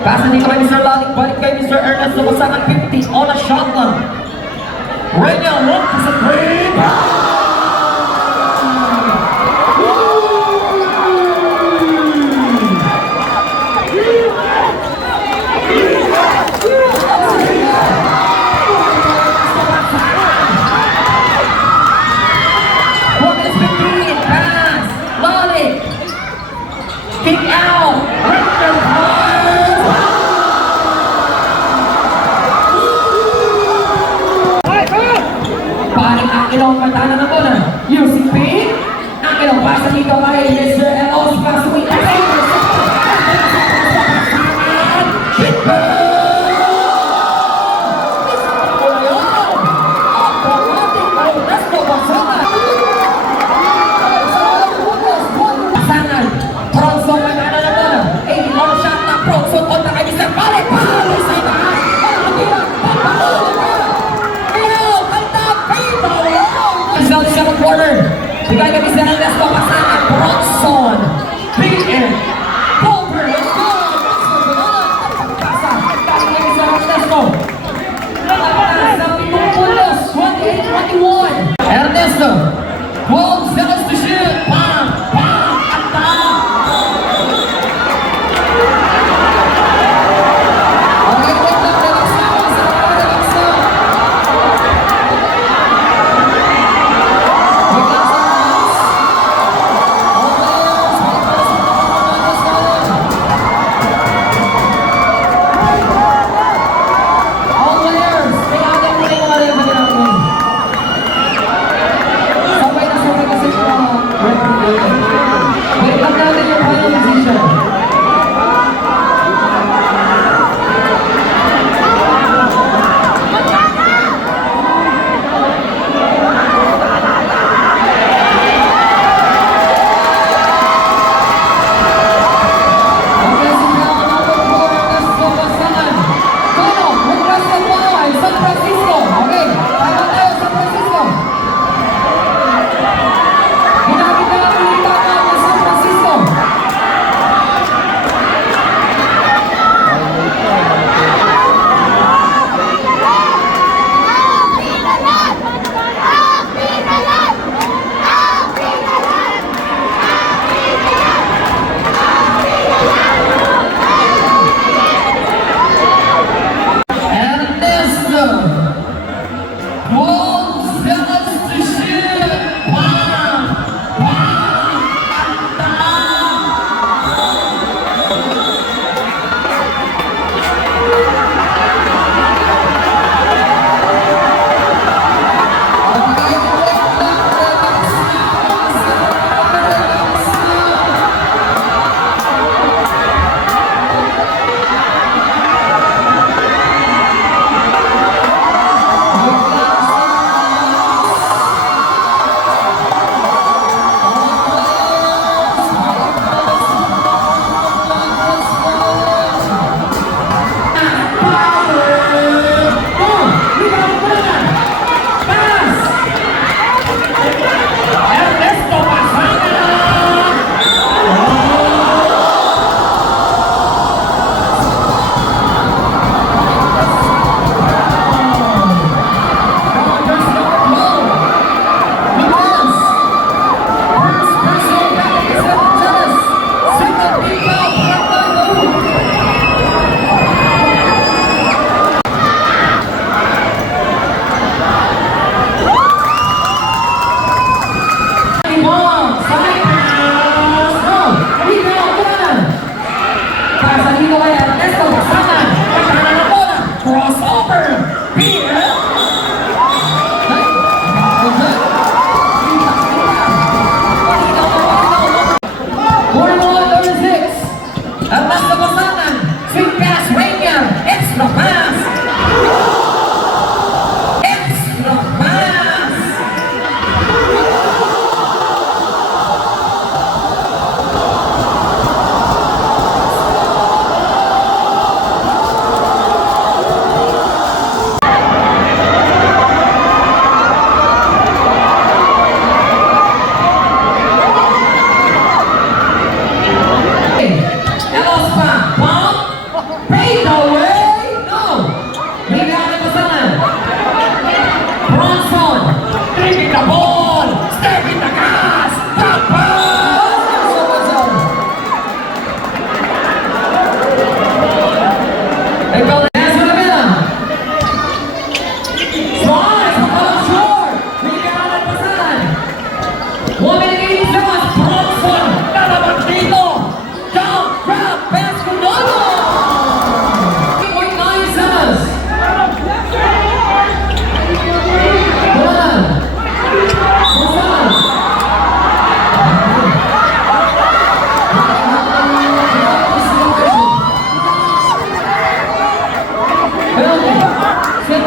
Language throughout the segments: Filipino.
Pasa dito kay Mr. Lalik, balik kay Mr. Ernesto Pasangan, 50 on a shotgun. Renya, look to sa 3. Kick out! Paling ang ilong matana na muna. UCP. Ang ilong pasa dito kay Mr. Elos Pasuwi. Bigay kami sa Ernesto Pasangan, Bronson, BN, Colbert, let's go! Pasa, kami kami sa Ernesto. Sa 7 puntos, 28-21. Ernesto, 12 seconds to shoot. Bam! Bam! Attack! Okay, wait lang, relax lang. Relax lang.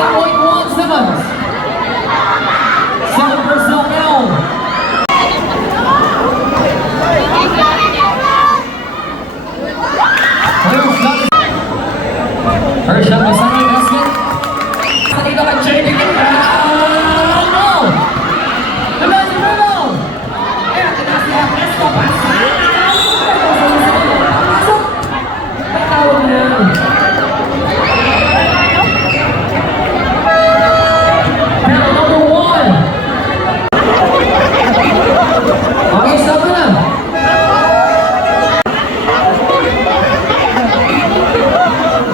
7.17. Seven personal foul. First shot by Samuel Gaskin. Sa dito kay JD no! Defensive rebound! Ayan, tinaas niya. Esco, pass. Pasok! May tawag na yan. Pero number 1. Okay, stop na.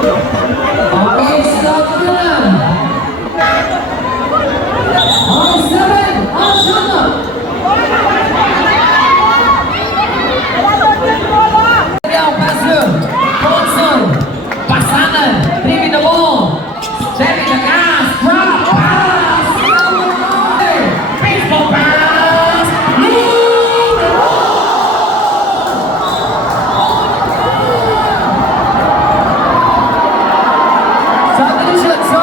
Okay, stop na. Okay, 7. Shot na. Now, pass to Colson. Pasanan. Leaving the ball. Stepping the gas. Drop. Pass. Baseball pass. Lead the ball. Subdivision, so.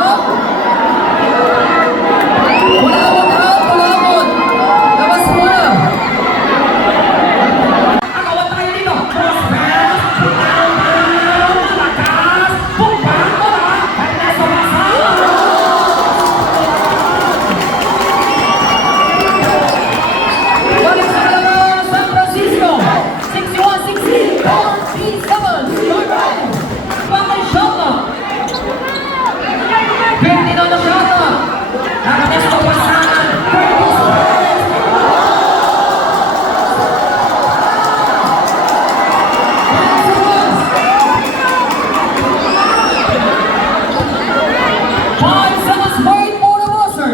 Kulabot out, kulabot. Labas muna. Akawan tayo dito. Cross pass. Malakas. Pumpang bola. Ernesto Basal. Balik sa kalaban, San Francisco. 61-60. 47. Yard right. Bakit shot na? 50 na shot na. Ernesto Basal. Five seconds wait for the buzzer.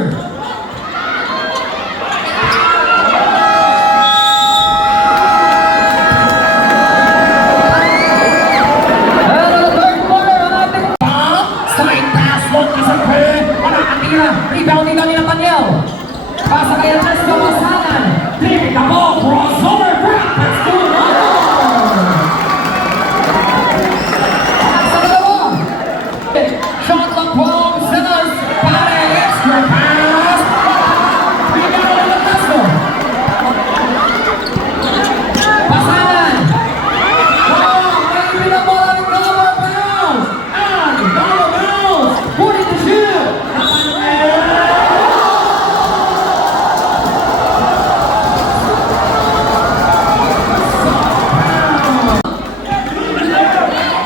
And on the third quarter, ang ating bomb. Side pass, long isang play. Wala ang tira. Rebounding na nila Panyel. Pasa kay Ernesto Basalan. Flip the ball. Crossover. Grab. Pass to the sa dalawa. Shot clock 12 seconds. Pare, extra pass. Rebound ng Ernesto. Basalan. May pinabola ng Dollar Bells. And Dollar Bells putting the shoot.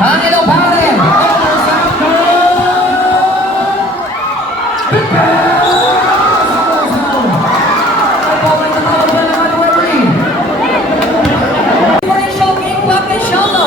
Angelo Pare. Differential game clock and shot na.